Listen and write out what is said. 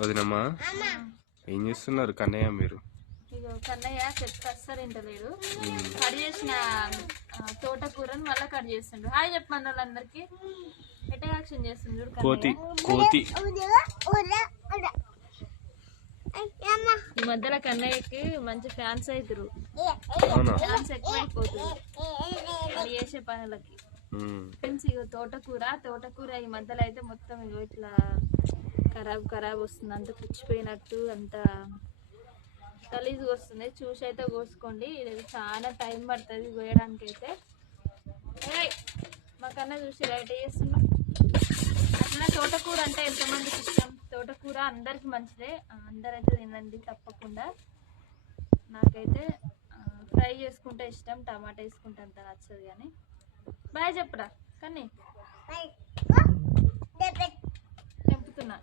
వదినమ్మా ఏం చేస్తున్నారు కన్నయ్య మీరు? ఇగో కన్నయ్య చెప్తే అస్సలు ఇంటలేడు. కట్ చేసిన తోటకూరని మళ్ళీ కట్ చేస్తుండ్రు. హాయ్ చెప్పమన్న వాళ్ళందరికి ఎట్ట యాక్షన్ చేస్తుండ్రు. కోతి కోతి ఈ మధ్యలో కన్నయ్యకి మంచి ఫ్యాన్స్ అవుతారు. అవునా? ఫ్యాన్స్ ఎక్కువైపోతుంది అది చేసే పనులకి. ఫ్రెండ్స్ ఇగో తోటకూర ఈ మధ్యలో అయితే మొత్తం ఇగో ఇట్లా ఖరాబ్ వస్తుంది. అంత పుచ్చిపోయినట్టు అంత గలీజ్గా వస్తుంది. చూసి అయితే కోసుకోండి. ఇది చాలా టైం పడుతుంది కోయడానికి అయితే. మాకన్నా చూసి రైట్ చేస్తున్నా. అట్లా తోటకూర అంటే ఎంతమందికి ఇష్టం? తోటకూర అందరికి మంచిదే. అందరైతే తినండి తప్పకుండా. నాకైతే ఫ్రై చేసుకుంటే ఇష్టం, టమాటా వేసుకుంటే అంత నచ్చదు. కానీ బాయ్ చెప్పురా కానీ తెంపుతున్నా.